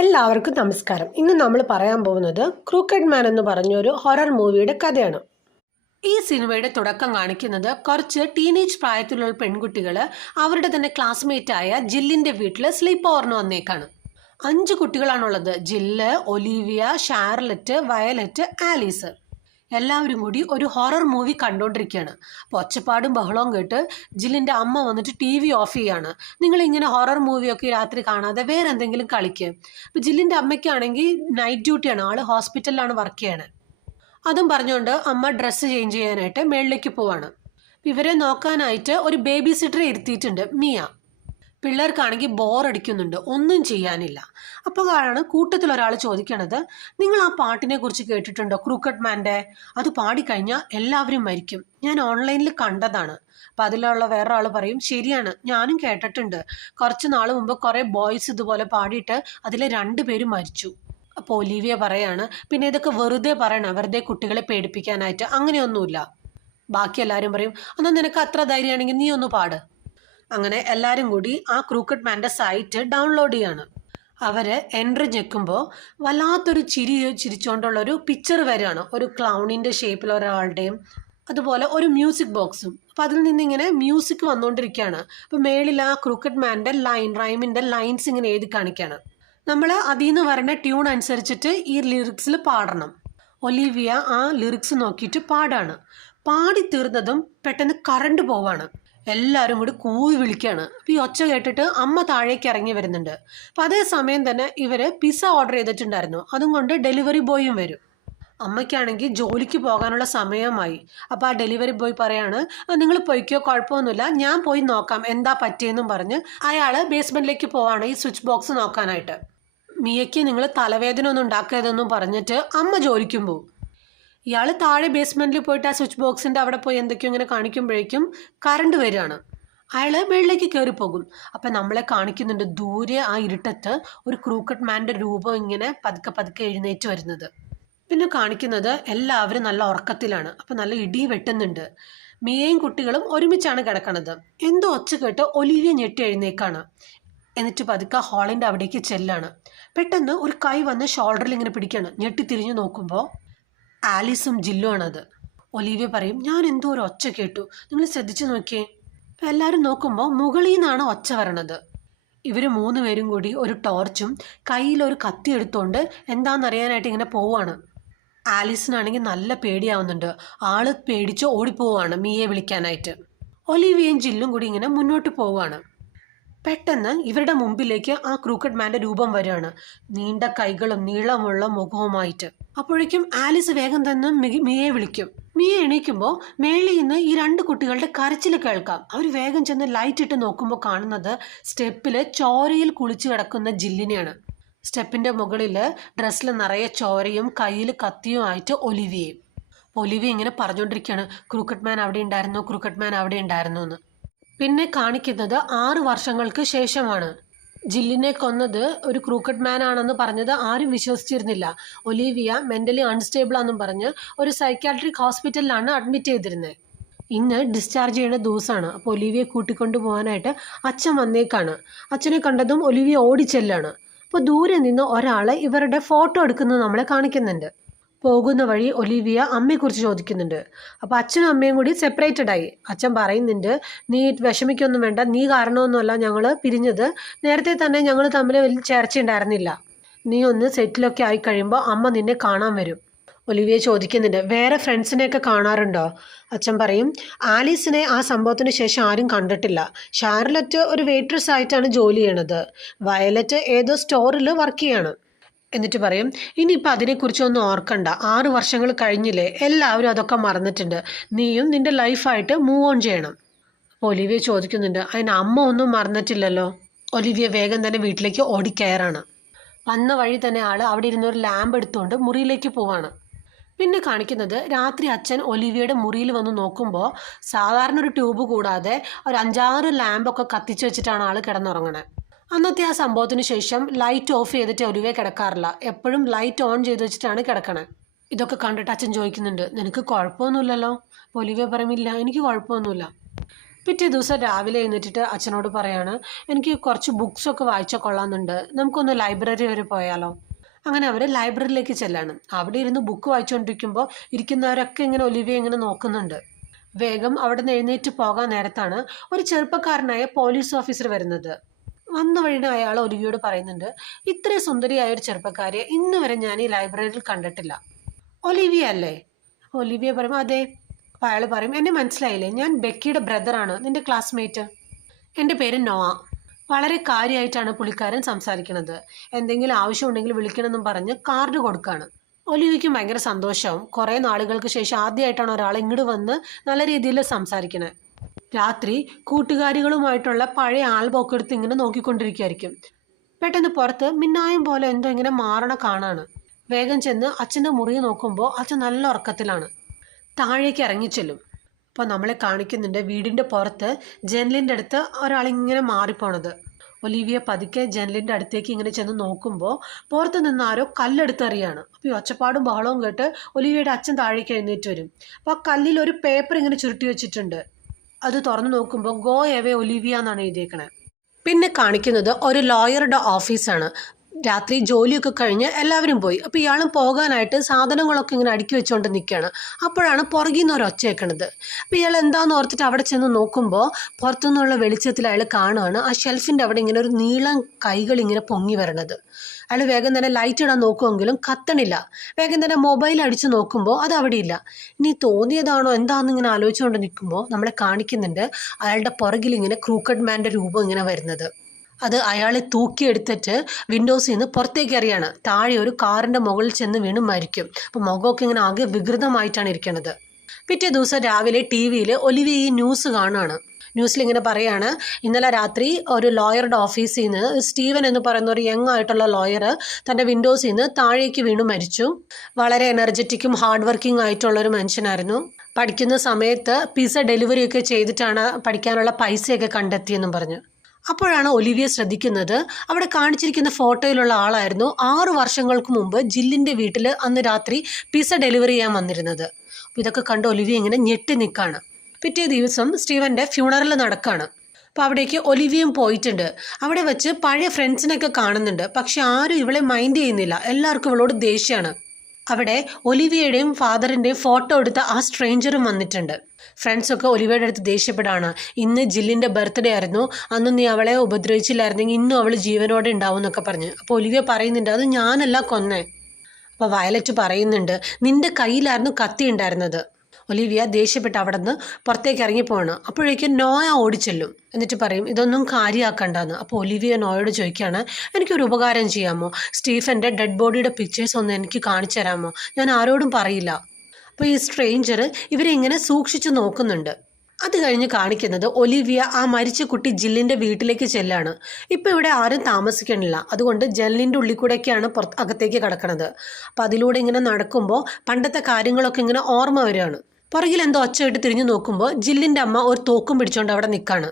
എല്ലാവർക്കും നമസ്കാരം. ഇന്ന് നമ്മൾ പറയാൻ പോകുന്നത് ക്രൂക്കഡ് മാൻ എന്ന് പറഞ്ഞൊരു ഹൊറർ മൂവിയുടെ കഥയാണ്. ഈ സിനിമയുടെ തുടക്കം കാണിക്കുന്നത് കുറച്ച് ടീനേജ് പ്രായത്തിലുള്ള പെൺകുട്ടികൾ അവരുടെ തന്നെ ക്ലാസ്മേറ്റായ ജില്ലിൻ്റെ വീട്ടിൽ sleep ഓവറിന് വന്നേക്കാണ്. 5 കുട്ടികളാണുള്ളത്. ജില്ല്, Olivia, Charlotte, violet, Alice. എല്ലാവരും കൂടി ഒരു ഹൊറർ മൂവി കണ്ടുകൊണ്ടിരിക്കുകയാണ്. അപ്പോൾ ഒച്ചപ്പാടും ബഹളവും കേട്ട് ജില്ലിൻ്റെ അമ്മ വന്നിട്ട് TV ഓഫ് ചെയ്യാണ്. നിങ്ങളിങ്ങനെ ഹൊറർ മൂവിയൊക്കെ രാത്രി കാണാതെ വേറെ എന്തെങ്കിലും കളിക്കുക. അപ്പോൾ ജില്ലിൻ്റെ അമ്മയ്ക്കാണെങ്കിൽ നൈറ്റ് ഡ്യൂട്ടിയാണ്, ആൾ ഹോസ്പിറ്റലിലാണ് വർക്ക് ചെയ്യണത്. അതും പറഞ്ഞുകൊണ്ട് അമ്മ ഡ്രസ്സ് ചേഞ്ച് ചെയ്യാനായിട്ട് മേളിലേക്ക് പോവാണ്. ഇവരെ നോക്കാനായിട്ട് ഒരു ബേബി സിറ്ററെ ഇരുത്തിയിട്ടുണ്ട്, മിയ. പിള്ളേർക്കാണെങ്കിൽ ബോറടിക്കുന്നുണ്ട്, ഒന്നും ചെയ്യാനില്ല. അപ്പോഴാണ് കൂട്ടത്തിൽ ഒരാൾ ചോദിക്കണത്, നിങ്ങൾ ആ പാട്ടിനെ കുറിച്ച് കേട്ടിട്ടുണ്ടോ, ക്രൂക്കഡ് മാൻ്റെ? അത് പാടിക്കഴിഞ്ഞാൽ എല്ലാവരും മരിക്കും, ഞാൻ ഓൺലൈനിൽ കണ്ടതാണ്. അപ്പം അതിലുള്ള വേറൊരാൾ പറയും, ശരിയാണ്, ഞാനും കേട്ടിട്ടുണ്ട്. കുറച്ച് നാൾ മുമ്പ് കുറേ ബോയ്സ് ഇതുപോലെ പാടിയിട്ട് അതിൽ 2 പേര് മരിച്ചു. അപ്പോൾ ഒലീവിയ പറയാണ്, പിന്നെ ഇതൊക്കെ വെറുതെ പറയണം, വെറുതെ കുട്ടികളെ പേടിപ്പിക്കാനായിട്ട്, അങ്ങനെയൊന്നുമില്ല. ബാക്കി എല്ലാവരും പറയും, എന്നാൽ നിനക്ക് അത്ര ധൈര്യമാണെങ്കിൽ നീ ഒന്ന് പാട്. അങ്ങനെ എല്ലാവരും കൂടി ആ ക്രൂക്കഡ് മാൻ്റെ സൈറ്റ് ഡൗൺലോഡ് ചെയ്യാണ്. അവർ എൻട്രി ഞെക്കുമ്പോൾ വല്ലാത്തൊരു ചിരിച്ചുകൊണ്ടുള്ളൊരു പിക്ചർ വരികയാണ്. ഒരു ക്ലൗണിൻ്റെ ഷേപ്പിൽ ഒരാളുടെയും, അതുപോലെ ഒരു മ്യൂസിക് ബോക്സും. അപ്പം അതിൽ നിന്നിങ്ങനെ മ്യൂസിക് വന്നുകൊണ്ടിരിക്കുകയാണ്. അപ്പോൾ മേളിൽ ആ ക്രൂക്കഡ് മാൻ്റെ റൈമിൻ്റെ ലൈൻസ് ഇങ്ങനെ എഴുതി കാണിക്കുകയാണ്. നമ്മൾ അതിൽ നിന്ന് വരുന്ന ട്യൂൺ അനുസരിച്ചിട്ട് ഈ ലിറിക്സിൽ പാടണം. ഒലീവിയ ആ ലിറിക്സ് നോക്കിയിട്ട് പാടാണ്. പാടി തീർന്നതും പെട്ടെന്ന് കറണ്ട് പോവാണ്. എല്ലാവരും കൂടി കൂവി വിളിക്കുകയാണ്. അപ്പോൾ ഈ ഒച്ച കേട്ടിട്ട് അമ്മ താഴേക്ക് ഇറങ്ങി വരുന്നുണ്ട്. അപ്പം അതേ സമയം തന്നെ ഇവർ പിസ്സ ഓർഡർ ചെയ്തിട്ടുണ്ടായിരുന്നു, അതും കൊണ്ട് ഡെലിവറി ബോയും വരും. അമ്മയ്ക്കാണെങ്കിൽ ജോലിക്ക് പോകാനുള്ള സമയമായി. അപ്പോൾ ആ ഡെലിവറി ബോയ് പറയാണ്, നിങ്ങൾ പോയിക്കോ, കുഴപ്പമൊന്നുമില്ല, ഞാൻ പോയി നോക്കാം എന്താ പറ്റിയെന്നും പറഞ്ഞ് അയാൾ ബേസ്മെൻറ്റിലേക്ക് പോവാണ് ഈ സ്വിച്ച് ബോക്സ് നോക്കാനായിട്ട്. മിയയ്ക്ക് നിങ്ങൾ തലവേദന ഒന്നും ഉണ്ടാക്കരുതെന്നും പറഞ്ഞിട്ട് അമ്മ ജോലിക്കും പോവും. ഇയാൾ താഴെ ബേസ്മെൻറ്റിൽ പോയിട്ട് ആ സ്വിച്ച് ബോക്സിൻ്റെ അവിടെ പോയി എന്തൊക്കെയോ ഇങ്ങനെ കാണിക്കുമ്പോഴേക്കും കറണ്ട് വരികയാണ്. അയാൾ വെള്ളിലേക്ക് കയറിപ്പോകും. അപ്പം നമ്മളെ കാണിക്കുന്നുണ്ട് ദൂരെ ആ ഇരുട്ടത്ത് ഒരു ക്രൂക്കഡ് മാൻ്റെ രൂപം ഇങ്ങനെ പതുക്കെ പതുക്കെ എഴുന്നേറ്റ് വരുന്നത്. പിന്നെ കാണിക്കുന്നത് എല്ലാവരും നല്ല ഉറക്കത്തിലാണ്. അപ്പം നല്ല ഇടി വെട്ടുന്നുണ്ട്. മിയയും കുട്ടികളും ഒരുമിച്ചാണ് കിടക്കണത്. എന്തോ ഒച്ച കേട്ട് ഒലിവിയ ഞെട്ടി എഴുന്നേക്കാണ്. എന്നിട്ട് പതുക്കെ ഹാളിൻ്റെ അവിടേക്ക് ചെല്ലാണ്. പെട്ടെന്ന് ഒരു കൈ വന്ന് ഷോൾഡറിൽ ഇങ്ങനെ പിടിക്കുകയാണ്. ഞെട്ടി തിരിഞ്ഞു നോക്കുമ്പോൾ ആലീസും ജില്ലും ആണത്. ഒലീവിയ പറയും, ഞാൻ എന്തോ ഒരു ഒച്ച കേട്ടു, നിങ്ങൾ ശ്രദ്ധിച്ചു നോക്കിയേ. അപ്പം എല്ലാവരും നോക്കുമ്പോൾ മുകളിൽ നിന്നാണ് ഒച്ച വരണത്. ഇവർ 3 പേരും കൂടി ഒരു ടോർച്ചും കയ്യിലൊരു കത്തി എടുത്തുകൊണ്ട് എന്താണെന്നറിയാനായിട്ട് ഇങ്ങനെ പോവാണ്. ആലീസിനാണെങ്കിൽ നല്ല പേടിയാവുന്നുണ്ട്. ആള് പേടിച്ച് ഓടിപ്പോവാണ് മിയെ വിളിക്കാനായിട്ട്. ഒലീവിയയും ജില്ലും കൂടി ഇങ്ങനെ മുന്നോട്ട് പോവാണ്. പെട്ടെന്ന് ഇവരുടെ മുമ്പിലേക്ക് ആ ക്രൂക്കഡ് മാൻ്റെ രൂപം വരികയാണ്, നീണ്ട കൈകളും നീളമുള്ള മുഖവുമായിട്ട്. അപ്പോഴേക്കും ആലീസ് വേഗം തന്നെ മിയെ വിളിക്കും. മിയ എണീക്കുമ്പോൾ മേളിൽ നിന്ന് ഈ 2 കുട്ടികളുടെ കരച്ചിൽ കേൾക്കാം. അവർ വേഗം ചെന്ന് ലൈറ്റ് ഇട്ട് നോക്കുമ്പോൾ കാണുന്നത് സ്റ്റെപ്പിൽ ചോരയിൽ കുളിച്ചു കിടക്കുന്ന ജില്ലിനെയാണ്. സ്റ്റെപ്പിൻ്റെ മുകളിൽ ഡ്രസ്സിൽ നിറയെ ചോരയും കയ്യിൽ കത്തിയും ആയിട്ട് ഒലിവിയയും. ഒലിവിയ ഇങ്ങനെ പറഞ്ഞുകൊണ്ടിരിക്കുകയാണ്, ക്രൂക്കഡ് മാൻ അവിടെ ഉണ്ടായിരുന്നു, ക്രൂക്കഡ് മാൻ അവിടെ ഉണ്ടായിരുന്നു എന്ന്. പിന്നെ കാണിക്കുന്നത് 6 വർഷങ്ങൾക്ക് ശേഷമാണ്. ജില്ലിനെ കൊന്നത് ഒരു ക്രൂക്കഡ് മാൻ ആണെന്ന് പറഞ്ഞത് ആരും വിശ്വസിച്ചിരുന്നില്ല. ഒലീവിയ മെൻ്റലി അൺസ്റ്റേബിൾ ആണെന്നും പറഞ്ഞ് ഒരു സൈക്യാട്രിക് ഹോസ്പിറ്റലിലാണ് അഡ്മിറ്റ് ചെയ്തിരുന്നത്. ഇന്ന് ഡിസ്ചാർജ് ചെയ്യുന്ന ദിവസമാണ്. അപ്പോൾ ഒലീവിയെ കൂട്ടിക്കൊണ്ടു പോകാനായിട്ട് അച്ഛൻ വന്നേക്കാണ്. അച്ഛനെ കണ്ടതും ഒലീവിയ ഓടിച്ചെല്ലാണ്. അപ്പോൾ ദൂരെ നിന്ന് ഒരാൾ ഇവരുടെ ഫോട്ടോ എടുക്കുന്നത് നമ്മളെ കാണിക്കുന്നുണ്ട്. പോകുന്ന വഴി ഒലീവിയ അമ്മയെക്കുറിച്ച് ചോദിക്കുന്നുണ്ട്. അപ്പോൾ അച്ഛനും അമ്മയും കൂടി സെപ്പറേറ്റഡ് ആയി. അച്ഛൻ പറയുന്നുണ്ട്, നീ വിഷമിക്കൊന്നും വേണ്ട, നീ കാരണമൊന്നുമല്ല ഞങ്ങൾ പിരിഞ്ഞത്, നേരത്തെ തന്നെ ഞങ്ങൾ തമ്മിൽ വലിയ ചേർച്ച ഉണ്ടായിരുന്നില്ല, നീ ഒന്ന് സെറ്റിലൊക്കെ ആയി കഴിയുമ്പോൾ അമ്മ നിന്നെ കാണാൻ വരും. ഒലിവിയ ചോദിക്കുന്നുണ്ട്, വേറെ ഫ്രണ്ട്സിനെയൊക്കെ കാണാറുണ്ടോ? അച്ഛൻ പറയും, ആലീസിനെ ആ സംഭവത്തിന് ശേഷം ആരും കണ്ടിട്ടില്ല. ഷാർലറ്റ് ഒരു വെയിട്രസ് ആയിട്ടാണ് ജോലി ചെയ്യണത്. വയലറ്റ് ഏതോ സ്റ്റോറിൽ വർക്ക് ചെയ്യാണ്. എന്നിട്ട് പറയും, ഇനിയിപ്പോൾ അതിനെക്കുറിച്ചൊന്നും ഓർക്കണ്ട, 6 വർഷങ്ങൾ കഴിഞ്ഞില്ലേ, എല്ലാവരും അതൊക്കെ മറന്നിട്ടുണ്ട്, നീയും നിൻ്റെ ലൈഫായിട്ട് മൂവ് ഓൺ ചെയ്യണം. അപ്പോൾ ഒലിവിയ ചോദിക്കുന്നുണ്ട്, അതിന് അമ്മ ഒന്നും മറന്നിട്ടില്ലല്ലോ. ഒലിവിയ വേഗം തന്നെ വീട്ടിലേക്ക് ഓടിക്കയറാണ്. വന്ന വഴി തന്നെ ആൾ അവിടെ ഇരുന്നൊരു ലാമ്പ് എടുത്തുകൊണ്ട് മുറിയിലേക്ക് പോവാണ്. പിന്നെ കാണിക്കുന്നത് രാത്രി അച്ഛൻ ഒലിവിയയുടെ മുറിയിൽ വന്ന് നോക്കുമ്പോൾ സാധാരണ ഒരു ട്യൂബ് കൂടാതെ ഒരു 5-6 ലാമ്പൊക്കെ കത്തിച്ച് വെച്ചിട്ടാണ് ആൾ കിടന്നുറങ്ങണത്. അന്നത്തെ ആ സംഭവത്തിന് ശേഷം ലൈറ്റ് ഓഫ് ചെയ്തിട്ട് ഒലിവിയ കിടക്കാറില്ല, എപ്പോഴും ലൈറ്റ് ഓൺ ചെയ്ത് വെച്ചിട്ടാണ് കിടക്കണത്. ഇതൊക്കെ കണ്ടിട്ട് അച്ഛൻ ചോദിക്കുന്നുണ്ട്, നിനക്ക് കുഴപ്പമൊന്നുമില്ലല്ലോ? ഒലിവിയ പറയുമില്ല, എനിക്ക് കുഴപ്പമൊന്നുമില്ല. പിറ്റേ ദിവസം രാവിലെ എഴുന്നേറ്റിട്ട് അച്ഛനോട് പറയാണ്, എനിക്ക് കുറച്ച് ബുക്സൊക്കെ വായിച്ചാൽ കൊള്ളാമെന്നുണ്ട്, നമുക്കൊന്ന് ലൈബ്രറി വരെ പോയാലോ? അങ്ങനെ അവർ ലൈബ്രറിയിലേക്ക് ചെല്ലാണ്. അവിടെ ഇരുന്ന് ബുക്ക് വായിച്ചുകൊണ്ടിരിക്കുമ്പോൾ ഇരിക്കുന്നവരൊക്കെ ഇങ്ങനെ ഒലിവിയെ ഇങ്ങനെ നോക്കുന്നുണ്ട്. വേഗം അവിടെ നിന്ന് എഴുന്നേറ്റ് പോകാൻ നേരത്താണ് ഒരു ചെറുപ്പക്കാരനായ പോലീസ് ഓഫീസർ വരുന്നത്. വന്ന വഴിന് അയാൾ ഒലിവിയോട് പറയുന്നുണ്ട്, ഇത്രയും സുന്ദരിയായ ഒരു ചെറുപ്പക്കാരിയെ ഇന്ന് വരെ ഞാൻ ഈ ലൈബ്രറിയിൽ കണ്ടിട്ടില്ല. ഒലിവിയ അല്ലേ? ഒലിവിയ പറയുമ്പോൾ അതെ. അപ്പോൾ അയാൾ പറയും, എന്നെ മനസ്സിലായില്ലേ, ഞാൻ ബെക്കിയുടെ ബ്രദറാണ്, നിന്റെ ക്ലാസ്മേറ്റ്. എൻ്റെ പേര് നോവ. വളരെ കാര്യമായിട്ടാണ് പുള്ളിക്കാരൻ സംസാരിക്കുന്നത്. എന്തെങ്കിലും ആവശ്യമുണ്ടെങ്കിൽ വിളിക്കണമെന്നും പറഞ്ഞ് കാർഡ് കൊടുക്കുകയാണ്. ഒലിവിക്കും ഭയങ്കര സന്തോഷവും. കുറേ നാളുകൾക്ക് ശേഷം ആദ്യമായിട്ടാണ് ഒരാൾ ഇങ്ങോട്ട് വന്ന് നല്ല രീതിയിൽ സംസാരിക്കണേ. രാത്രി കൂട്ടുകാരികളുമായിട്ടുള്ള പഴയ ആൽബമൊക്കെ എടുത്ത് ഇങ്ങനെ നോക്കിക്കൊണ്ടിരിക്കുകയായിരിക്കും. പെട്ടെന്ന് പുറത്ത് മിന്നായം പോലെ എന്തോ ഇങ്ങനെ മാറണ കാണാണ്. വേഗം ചെന്ന് അച്ഛൻ്റെ മുറി നോക്കുമ്പോൾ അച്ഛൻ നല്ല ഉറക്കത്തിലാണ്. താഴേക്ക് ഇറങ്ങിച്ചെല്ലും. അപ്പോൾ നമ്മളെ കാണിക്കുന്നുണ്ട് വീടിൻ്റെ പുറത്ത് ജനലിൻ്റെ അടുത്ത് ഒരാളിങ്ങനെ മാറിപ്പോണത്. ഒലിവിയ പതുക്കെ ജനലിൻ്റെ അടുത്തേക്ക് ഇങ്ങനെ ചെന്ന് നോക്കുമ്പോൾ പുറത്ത് നിന്ന് ആരോ കല്ലെടുത്തെറിയാണ്. അപ്പോൾ ഈ ഒച്ചപ്പാടും ബഹളവും കേട്ട് ഒലിവിയയുടെ അച്ഛൻ താഴേക്ക് എഴുന്നേറ്റ് വരും. അപ്പോൾ ആ കല്ലിൽ ഒരു പേപ്പർ ഇങ്ങനെ ചുരുട്ടി വെച്ചിട്ടുണ്ട്. അത് തുറന്നു നോക്കുമ്പോൾ ഗോ എവേ ഒലിവിയ എന്നാണ് എഴുതിയേക്കണേ. പിന്നെ കാണിക്കുന്നത് ഒരു ലോയറുടെ ഓഫീസാണ്. രാത്രി ജോലിയൊക്കെ കഴിഞ്ഞ് എല്ലാവരും പോയി. അപ്പോൾ ഇയാളും പോകാനായിട്ട് സാധനങ്ങളൊക്കെ ഇങ്ങനെ അടുക്കി വെച്ചുകൊണ്ട് നിൽക്കുകയാണ്. അപ്പോഴാണ് പുറകിൽ നിന്ന് ഒരു ഒച്ച കേൾക്കുന്നത്. അപ്പോൾ ഇയാൾ എന്താണെന്ന് ഓർത്തിട്ട് അവിടെ ചെന്ന് നോക്കുമ്പോൾ പുറത്തുനിന്നുള്ള വെളിച്ചത്തിൽ അയാൾ കാണുകയാണ് ആ ഷെൽഫിൻ്റെ അവിടെ ഇങ്ങനെ ഒരു നീളം കൈകൾ ഇങ്ങനെ പൊങ്ങി വരണത്. അയാൾ വേഗം തന്നെ ലൈറ്റ് ഇടാൻ നോക്കുമെങ്കിലും കത്തണില്ല. വേഗം തന്നെ മൊബൈൽ അടിച്ച് നോക്കുമ്പോൾ അത് അവിടെ ഇല്ല. ഇനി തോന്നിയതാണോ എന്താണെന്ന് ഇങ്ങനെ ആലോചിച്ചുകൊണ്ട് നിൽക്കുമ്പോൾ നമ്മളെ കാണിക്കുന്നുണ്ട് അയാളുടെ പുറകിൽ ഇങ്ങനെ ക്രൂക്കഡ് മാൻ്റെ രൂപം ഇങ്ങനെ വരുന്നത്. അത് അയാളെ തൂക്കിയെടുത്തിട്ട് വിൻഡോസിൽ നിന്ന് പുറത്തേക്ക് എറിയാണ്. താഴെ ഒരു കാറിൻ്റെ മുകളിൽ ചെന്ന് വീണ് മരിക്കും. അപ്പോൾ മുഖമൊക്കെ ഇങ്ങനെ ആകെ വികൃതമായിട്ടാണ് ഇരിക്കുന്നത്. പിറ്റേ ദിവസം രാവിലെ ടി വിയിൽ ഒലിവിയ ഈ ന്യൂസ് കാണുകയാണ്. ന്യൂസിൽ ഇങ്ങനെ പറയാണ്, ഇന്നലെ രാത്രി ഒരു ലോയറുടെ ഓഫീസിൽ നിന്ന് സ്റ്റീവൻ എന്ന് പറയുന്ന ഒരു യങ് ആയിട്ടുള്ള ലോയർ തൻ്റെ വിൻഡോസിൽ നിന്ന് താഴേക്ക് വീണ് മരിച്ചു. വളരെ എനർജറ്റിക്കും ഹാർഡ് വർക്കിംഗ് ആയിട്ടുള്ള ഒരു മനുഷ്യനായിരുന്നു. പഠിക്കുന്ന സമയത്ത് പിസ്സ ഡെലിവറിയൊക്കെ ചെയ്തിട്ടാണ് പഠിക്കാനുള്ള പൈസയൊക്കെ കണ്ടെത്തിയെന്നും പറഞ്ഞു. അപ്പോഴാണ് ഒലിവിയ ശ്രദ്ധിക്കുന്നത് അവിടെ കാണിച്ചിരിക്കുന്ന ഫോട്ടോയിലുള്ള ആളായിരുന്നു 6 വർഷങ്ങൾക്ക് മുമ്പ് ജില്ലിൻ്റെ വീട്ടിൽ അന്ന് രാത്രി പിസ്സ ഡെലിവറി ചെയ്യാൻ വന്നിരുന്നത്. അപ്പോൾ ഇതൊക്കെ കണ്ട് ഒലിവിയ ഇങ്ങനെ ഞെട്ടി നിൽക്കുകയാണ്. പിറ്റേ ദിവസം സ്റ്റീവൻ്റെ ഫ്യൂണറൽ നടക്കുകയാണ്. അപ്പോൾ അവിടേക്ക് ഒലിവിയും പോയിട്ടുണ്ട്. അവിടെ വെച്ച് പഴയ ഫ്രണ്ട്സിനൊക്കെ കാണുന്നുണ്ട്. പക്ഷെ ആരും ഇവളെ മൈൻഡ് ചെയ്യുന്നില്ല. എല്ലാവർക്കും ഇവളോട് ദേഷ്യമാണ്. അവിടെ ഒലിവിയയുടെയും ഫാദറിൻ്റെയും ഫോട്ടോ എടുത്ത ആ സ്ട്രേഞ്ചറും വന്നിട്ടുണ്ട്. ഫ്രണ്ട്സൊക്കെ ഒലിവിയയുടെ അടുത്ത് ദേഷ്യപ്പെടാണ്. ഇന്ന് ജില്ലിൻ്റെ ബർത്ത്ഡേ ആയിരുന്നു, അന്ന് നീ അവളെ ഉപദ്രവിച്ചില്ലായിരുന്നെങ്കിൽ ഇന്നും അവൾ ജീവനോടെ ഉണ്ടാവും എന്നൊക്കെ പറഞ്ഞ്. അപ്പോൾ ഒലിവിയ പറയുന്നുണ്ട്, അത് ഞാനല്ല കൊന്നേ. അപ്പോൾ വയലറ്റ് പറയുന്നുണ്ട്, നിന്റെ കയ്യിലായിരുന്നു കത്തി ഉണ്ടായിരുന്നത്. ഒലിവിയ ദേഷ്യപ്പെട്ട് അവിടെ നിന്ന് പുറത്തേക്ക് ഇറങ്ങിപ്പോവാണ്. അപ്പോഴേക്കും നോയ ഓടിച്ചെല്ലും. എന്നിട്ട് പറയും, ഇതൊന്നും കാര്യമാക്കണ്ടെന്ന്. അപ്പോൾ ഒലിവിയ നോയോട് ചോദിക്കുകയാണ്, എനിക്കൊരു ഉപകാരം ചെയ്യാമോ? സ്റ്റീഫൻ്റെ ഡെഡ് ബോഡിയുടെ പിക്ചേഴ്സ് ഒന്ന് എനിക്ക് കാണിച്ചു തരാമോ? ഞാൻ ആരോടും പറയില്ല. അപ്പോൾ ഈ സ്ട്രേഞ്ചർ ഇവരെ ഇങ്ങനെ സൂക്ഷിച്ചു നോക്കുന്നുണ്ട്. അത് കഴിഞ്ഞ് കാണിക്കുന്നത് ഒലിവിയ ആ മരിച്ച കുട്ടി ജില്ലിൻ്റെ വീട്ടിലേക്ക് ചെല്ലാണ്. ഇപ്പോൾ ഇവിടെ ആരും താമസിക്കണില്ല. അതുകൊണ്ട് ജനലിൻ്റെ ഉള്ളിൽ കൂടെയൊക്കെയാണ് അകത്തേക്ക് കിടക്കണത്. അപ്പോൾ അതിലൂടെ ഇങ്ങനെ നടക്കുമ്പോൾ പണ്ടത്തെ കാര്യങ്ങളൊക്കെ ഇങ്ങനെ ഓർമ്മ വരികയാണ്. പുറകിൽ എന്തോ ഒച്ചയായിട്ട് തിരിഞ്ഞു നോക്കുമ്പോൾ ജില്ലിൻ്റെ അമ്മ ഒരു തോക്കും പിടിച്ചുകൊണ്ട് അവിടെ നിൽക്കുകയാണ്.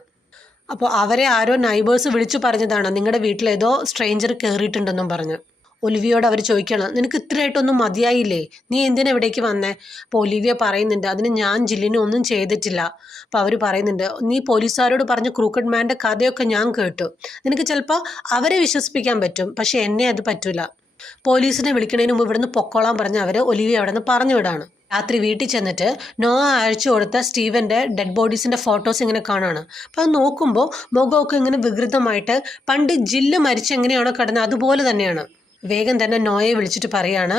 അപ്പോൾ അവരെ ആരോ നൈബേഴ്സ് വിളിച്ചു പറഞ്ഞതാണ്, നിങ്ങളുടെ വീട്ടിലേതോ സ്ട്രേഞ്ചർ കയറിയിട്ടുണ്ടെന്നും പറഞ്ഞു. ഒലിവിയോട് അവർ ചോദിക്കണം, നിനക്ക് ഇത്രയായിട്ടൊന്നും മതിയായില്ലേ, നീ എന്തിനാ എവിടേക്ക് വന്നേ? അപ്പോൾ ഒലിവിയ പറയുന്നുണ്ട്, അതിന് ഞാൻ ജില്ലിനെ ഒന്നും ചെയ്തിട്ടില്ല. അപ്പോൾ അവർ പറയുന്നുണ്ട്, നീ പോലീസുകാരോട് പറഞ്ഞ ക്രൂക്കഡ് മാൻ്റെ കഥയൊക്കെ ഞാൻ കേട്ടു. നിനക്ക് ചിലപ്പോൾ അവരെ വിശ്വസിപ്പിക്കാൻ പറ്റും, പക്ഷെ എന്നെ അത് പറ്റില്ല. പോലീസിനെ വിളിക്കുന്നതിന് മുമ്പ് ഇവിടുന്ന് പൊക്കോളാൻ പറഞ്ഞ് അവർ ഒലിവിയ അവിടെ നിന്ന് പറഞ്ഞു വിടാണ്. രാത്രി വീട്ടിൽ ചെന്നിട്ട് നോവ അയച്ചു കൊടുത്ത സ്റ്റീവൻ്റെ ഡെഡ് ബോഡീസിൻ്റെ ഫോട്ടോസ് ഇങ്ങനെ കാണാണ്. അപ്പോൾ അത് നോക്കുമ്പോൾ മുഖമൊക്കെ ഇങ്ങനെ വികൃതമായിട്ട് പണ്ട് ജില്ല് മരിച്ചെങ്ങനെയാണോ കിടന്നത് അതുപോലെ തന്നെയാണ്. വേഗം തന്നെ നോയെ വിളിച്ചിട്ട് പറയാണ്,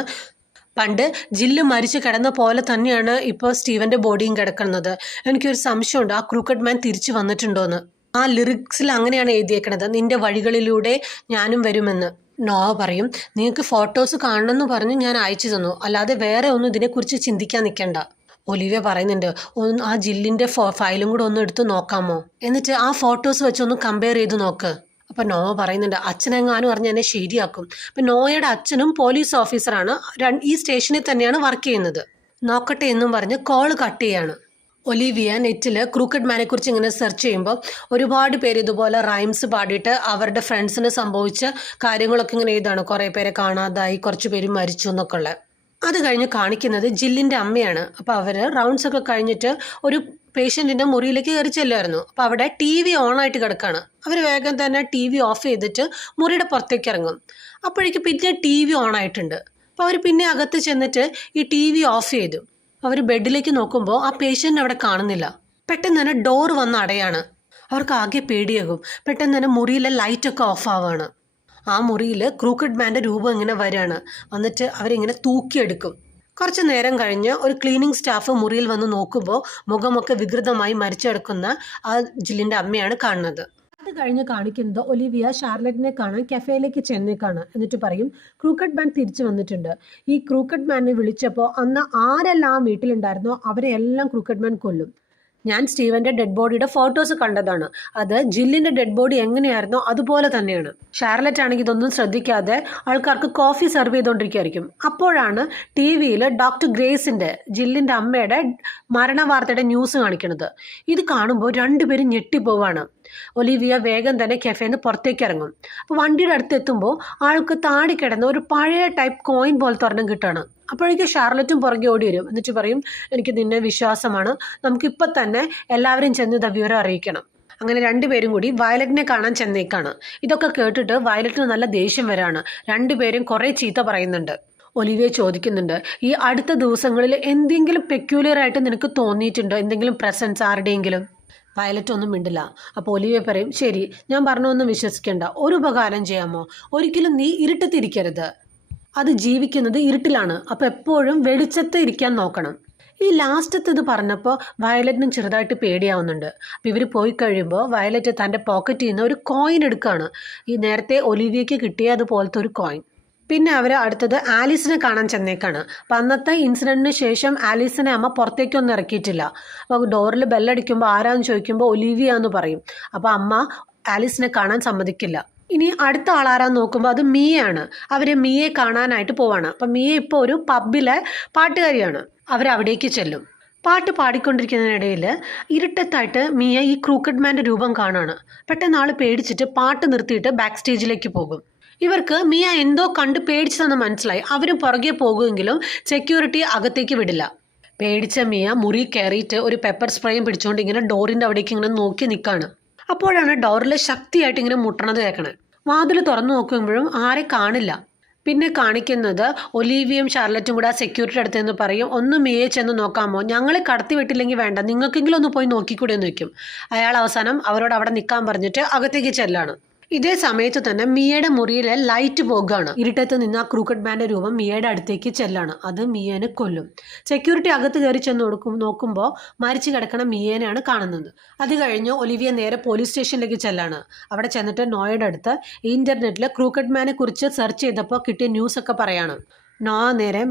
പണ്ട് ജില്ല് മരിച്ചു കിടന്ന പോലെ തന്നെയാണ് ഇപ്പോൾ സ്റ്റീവൻ്റെ ബോഡിയും കിടക്കുന്നത്. എനിക്കൊരു സംശയമുണ്ട്, ആ ക്രൂക്കഡ് മാൻ തിരിച്ചു വന്നിട്ടുണ്ടോയെന്ന്. ആ ലിറിക്സിൽ അങ്ങനെയാണ് എഴുതിയേക്കണത്, നിന്റെ വഴികളിലൂടെ ഞാനും വരുമെന്ന്. നോവ പറയും, നിങ്ങൾക്ക് ഫോട്ടോസ് കാണണമെന്ന് പറഞ്ഞ് ഞാൻ അയച്ചു തന്നു, അല്ലാതെ വേറെ ഒന്നും ഇതിനെക്കുറിച്ച് ചിന്തിക്കാൻ നിൽക്കണ്ട. ഒലിവിയ പറയുന്നുണ്ട്, ആ ജില്ലിൻ്റെ ഫയലും കൂടെ ഒന്ന് എടുത്ത് നോക്കാമോ, എന്നിട്ട് ആ ഫോട്ടോസ് വെച്ചൊന്ന് കമ്പയർ ചെയ്ത് നോക്ക്. അപ്പം നോവ പറയുന്നുണ്ട്, അച്ഛനെങ്ങാനും പറഞ്ഞ് എന്നെ ശരിയാക്കും. അപ്പം നോയയുടെ അച്ഛനും പോലീസ് ഓഫീസറാണ്, ഈ സ്റ്റേഷനിൽ തന്നെയാണ് വർക്ക് ചെയ്യുന്നത്. നോക്കട്ടെ എന്നും പറഞ്ഞ് കോൾ കട്ട് ചെയ്യാണ്. ഒലിവിയ നെറ്റിൽ ക്രൂക്കഡ് മാനെ കുറിച്ച് ഇങ്ങനെ സെർച്ച് ചെയ്യുമ്പോൾ ഒരുപാട് പേര് ഇതുപോലെ റൈംസ് പാടിയിട്ട് അവരുടെ ഫ്രണ്ട്സിന് സംഭവിച്ച കാര്യങ്ങളൊക്കെ ഇങ്ങനെ എഴുതാണ്. കുറേ പേരെ കാണാതായി, കുറച്ച് പേര് മരിച്ചു എന്നൊക്കെ ഉള്ളത്. അത് കഴിഞ്ഞ് കാണിക്കുന്നത് ജില്ലിൻ്റെ അമ്മയാണ്. അപ്പോൾ അവർ റൗണ്ട്സ് ഒക്കെ കഴിഞ്ഞിട്ട് ഒരു പേഷ്യൻറ്റിൻ്റെ മുറിയിലേക്ക് കയറി ചെല്ലുമായിരുന്നു. അപ്പോൾ അവിടെ TV ഓണായിട്ട് കിടക്കുകയാണ്. അവർ വേഗം തന്നെ TV ഓഫ് ചെയ്തിട്ട് മുറിയുടെ പുറത്തേക്ക് ഇറങ്ങും. അപ്പോഴേക്ക് പിന്നെ TV ഓണായിട്ടുണ്ട്. അപ്പോൾ അവർ പിന്നെ അകത്ത് ചെന്നിട്ട് ഈ TV ഓഫ് ചെയ്തു. അവർ ബെഡിലേക്ക് നോക്കുമ്പോൾ ആ പേഷ്യൻ്റ് അവിടെ കാണുന്നില്ല. പെട്ടെന്ന് തന്നെ ഡോർ വന്ന് അടയാണ്. അവർക്ക് ആകെ പേടിയാകും. പെട്ടെന്ന് തന്നെ മുറിയിലെ ലൈറ്റൊക്കെ ഓഫ് ആവുകയാണ്. ആ മുറിയിൽ ക്രൂക്കഡ് മാൻ്റെ രൂപം ഇങ്ങനെ വരികയാണ്. വന്നിട്ട് അവരിങ്ങനെ തൂക്കിയെടുക്കും. കുറച്ച് നേരം കഴിഞ്ഞ് ഒരു ക്ലീനിങ് സ്റ്റാഫ് മുറിയിൽ വന്ന് നോക്കുമ്പോൾ മുഖമൊക്കെ വികൃതമായി മരിച്ചു കിടക്കുന്ന ആ ജില്ലിൻ്റെ അമ്മയാണ് കാണുന്നത്. അത് കഴിഞ്ഞ് കാണിക്കുന്നത് ഒലിവിയ ഷാർലറ്റിനെ കാണാൻ കഫേയിലേക്ക് ചെന്നേക്കാണ്. എന്നിട്ട് പറയും, ക്രൂക്കഡ് മാൻ തിരിച്ചു വന്നിട്ടുണ്ട്. ഈ ക്രൂക്കഡ് മാനെ വിളിച്ചപ്പോൾ അന്ന് ആരെല്ലാം വീട്ടിലുണ്ടായിരുന്നോ അവരെ എല്ലാം ക്രൂക്കഡ് മാൻ കൊല്ലും. ഞാൻ സ്റ്റീവൻ്റെ ഡെഡ് ബോഡിയുടെ ഫോട്ടോസ് കണ്ടതാണ്. അത് ജില്ലിൻ്റെ ഡെഡ് ബോഡി എങ്ങനെയായിരുന്നോ അതുപോലെ തന്നെയാണ്. ഷാർലറ്റ് ആണെങ്കിൽ ഇതൊന്നും ശ്രദ്ധിക്കാതെ ആൾക്കാർക്ക് കോഫി സെർവ് ചെയ്തുകൊണ്ടിരിക്കുകയായിരിക്കും. അപ്പോഴാണ് TV-യിൽ ഡോക്ടർ ഗ്രേസിൻ്റെ, ജില്ലിൻ്റെ അമ്മയുടെ മരണവാർത്തയുടെ ന്യൂസ് കാണിക്കുന്നത്. ഇത് കാണുമ്പോൾ രണ്ടുപേരും ഞെട്ടിപ്പോവാണ്. ഒലിവിയ വേഗം തന്നെ കഫേന്ന് പുറത്തേക്ക് ഇറങ്ങും. അപ്പോൾ വണ്ടിയുടെ അടുത്ത് എത്തുമ്പോൾ ആൾക്ക് താടി കിടന്ന ഒരു പഴയ ടൈപ്പ് കോയിൻ പോലത്തെ ഒരെണ്ണം കിട്ടുകയാണ്. അപ്പോഴേക്കും ഷാർലറ്റും പുറകെ ഓടി വരും. എന്നിട്ട് പറയും, എനിക്ക് നിന്നെ വിശ്വാസമാണ്, നമുക്കിപ്പോൾ തന്നെ എല്ലാവരും ചെന്ന് ഇത് വിവരം അറിയിക്കണം. അങ്ങനെ രണ്ടുപേരും കൂടി വയലറ്റിനെ കാണാൻ ചെന്നേക്കാണ്. ഇതൊക്കെ കേട്ടിട്ട് വയലറ്റിന് നല്ല ദേഷ്യം വരാണ്. രണ്ടുപേരും കുറേ ചീത്ത പറയുന്നുണ്ട്. ഒലിവിയ ചോദിക്കുന്നുണ്ട്, ഈ അടുത്ത ദിവസങ്ങളിൽ എന്തെങ്കിലും പെക്യൂലിയർ ആയിട്ട് നിനക്ക് തോന്നിയിട്ടുണ്ടോ? എന്തെങ്കിലും പ്രസൻസ് ആരുടെയെങ്കിലും? വയലറ്റ് ഒന്നും മിണ്ടില്ല. അപ്പോൾ ഒലിവിയ പറയും, ശരി, ഞാൻ പറഞ്ഞൊന്നും വിശ്വസിക്കേണ്ട, ഒരു ഉപകാരം ചെയ്യാമോ? ഒരിക്കലും നീ ഇരുട്ടത്തിരിക്കരുത്. അത് ജീവിക്കുന്നത് ഇരുട്ടിലാണ്. അപ്പോൾ എപ്പോഴും വെളിച്ചത്ത് ഇരിക്കാൻ നോക്കണം. ഈ ലാസ്റ്റത്തെ ഇത് പറഞ്ഞപ്പോൾ വയലറ്റിനും ചെറുതായിട്ട് പേടിയാവുന്നുണ്ട്. അപ്പോൾ ഇവർ പോയി കഴിയുമ്പോൾ വയലറ്റ് തൻ്റെ പോക്കറ്റിൽ നിന്ന് ഒരു കോയിൻ എടുക്കുകയാണ്. ഈ നേരത്തെ ഒലിവിയയ്ക്ക് കിട്ടിയ അതുപോലത്തെ ഒരു കോയിൻ. പിന്നെ അവർ അടുത്തത് ആലീസിനെ കാണാൻ ചെന്നേക്കാണ്. അപ്പം അന്നത്തെ ഇൻസിഡൻറ്റിന് ശേഷം ആലീസിനെ അമ്മ പുറത്തേക്കൊന്നും ഇറക്കിയിട്ടില്ല. അപ്പോൾ ഡോറിൽ ബെല്ലടിക്കുമ്പോൾ ആരാന്ന് ചോദിക്കുമ്പോൾ ഒലിവിയ എന്ന് പറയും. അപ്പോൾ അമ്മ ആലീസിനെ കാണാൻ സമ്മതിക്കില്ല. ഇനി അടുത്ത ആളാരാന്ന് നോക്കുമ്പോൾ അത് മിയയാണ്. അവർ മിയയെ കാണാനായിട്ട് പോവാണ്. അപ്പം മിയ ഇപ്പോൾ ഒരു പബ്ബിലെ പാട്ടുകാരിയാണ്. അവരവിടേക്ക് ചെല്ലും. പാട്ട് പാടിക്കൊണ്ടിരിക്കുന്നതിനിടയിൽ ഇരുട്ടത്തായിട്ട് മിയ ഈ ക്രൂക്കഡ് മാൻ്റെ രൂപം കാണുകയാണ്. പെട്ടെന്ന് ആൾ പേടിച്ചിട്ട് പാട്ട് നിർത്തിയിട്ട് ബാക്ക് സ്റ്റേജിലേക്ക് പോകും. ഇവർക്ക് മിയ എന്തോ കണ്ട് പേടിച്ചതെന്ന് മനസ്സിലായി. അവരും പുറകെ പോകുമെങ്കിലും സെക്യൂരിറ്റി അകത്തേക്ക് വിടില്ല. പേടിച്ച മിയ മുറി കയറിയിട്ട് ഒരു പെപ്പർ സ്പ്രേയും പിടിച്ചുകൊണ്ട് ഇങ്ങനെ ഡോറിൻ്റെ അവിടേക്ക് ഇങ്ങനെ നോക്കി നിൽക്കുകയാണ്. അപ്പോഴാണ് ഡോറിൽ ശക്തിയായിട്ട് ഇങ്ങനെ മുട്ടണത് കേൾക്കണേ. വാതിൽ തുറന്നു നോക്കുമ്പോഴും ആരെ കാണില്ല. പിന്നെ കാണിക്കുന്നത് ഒലീവിയയും ഷാർലറ്റും കൂടെ ആ സെക്യൂരിറ്റി അടുത്ത് നിന്ന് പറയും, ഒന്ന് മിയയെ ചെന്ന് നോക്കാമോ? ഞങ്ങളെ കടത്തി വിട്ടില്ലെങ്കിൽ വേണ്ട, നിങ്ങൾക്കെങ്കിലും ഒന്ന് പോയി നോക്കിക്കൂടെ എന്ന് വയ്ക്കും. അയാൾ അവസാനം അവരോട് അവിടെ നിൽക്കാൻ പറഞ്ഞിട്ട് അകത്തേക്ക് ചെല്ലാണ്. ഇതേ സമയത്ത് തന്നെ മിയയുടെ മുറിയിലെ ലൈറ്റ് പോകുകയാണ്. ഇരുട്ടത്ത് നിന്ന് ആ ക്രൂക്കഡ് മാൻ്റെ രൂപം മിയയുടെ അടുത്തേക്ക് ചെല്ലാണ്. അത് മിയനെ കൊല്ലും. സെക്യൂരിറ്റി അകത്ത് കയറി ചെന്ന് നോക്കുമ്പോൾ മരിച്ചു കിടക്കണ മിയനെയാണ് കാണുന്നത്. അത് കഴിഞ്ഞ് ഒലിവിയ നേരെ പോലീസ് സ്റ്റേഷനിലേക്ക് ചെല്ലാണ്. അവിടെ ചെന്നിട്ട് നോയുടെ അടുത്ത് ഇന്റർനെറ്റിൽ ക്രൂക്കഡ് മാനെ കുറിച്ച് സെർച്ച് ചെയ്തപ്പോൾ കിട്ടിയ ന്യൂസൊക്കെ പറയാണ്. നോ നേരെ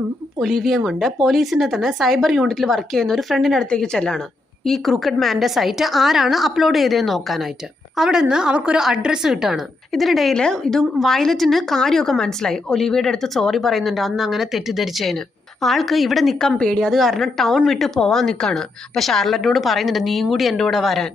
ഒലിവിയം കൊണ്ട് പോലീസിൻ്റെ തന്നെ സൈബർ യൂണിറ്റിൽ വർക്ക് ചെയ്യുന്ന ഒരു ഫ്രണ്ടിൻ്റെ അടുത്തേക്ക് ചെല്ലാണ്. ഈ ക്രൂക്കഡ് മാൻ്റെ സൈറ്റ് ആരാണ് അപ്ലോഡ് ചെയ്തതെന്ന് നോക്കാനായിട്ട്. അവിടെ നിന്ന് അവർക്കൊരു അഡ്രസ്സ് കിട്ടുകയാണ്. ഇതിനിടയിൽ ഇതും വയലറ്റിന് കാര്യമൊക്കെ മനസ്സിലായി. ഒലിവിയയുടെ അടുത്ത് സോറി പറയുന്നുണ്ട്, അന്ന് അങ്ങനെ തെറ്റിദ്ധരിച്ചതിന്. ആൾക്ക് ഇവിടെ നിൽക്കാൻ പേടി, അത് കാരണം ടൗൺ വിട്ട് പോവാൻ നിൽക്കുകയാണ്. അപ്പോൾ ഷാർലറ്റിനോട് പറയുന്നുണ്ട്, നീയും കൂടി എൻ്റെ കൂടെ വരാൻ.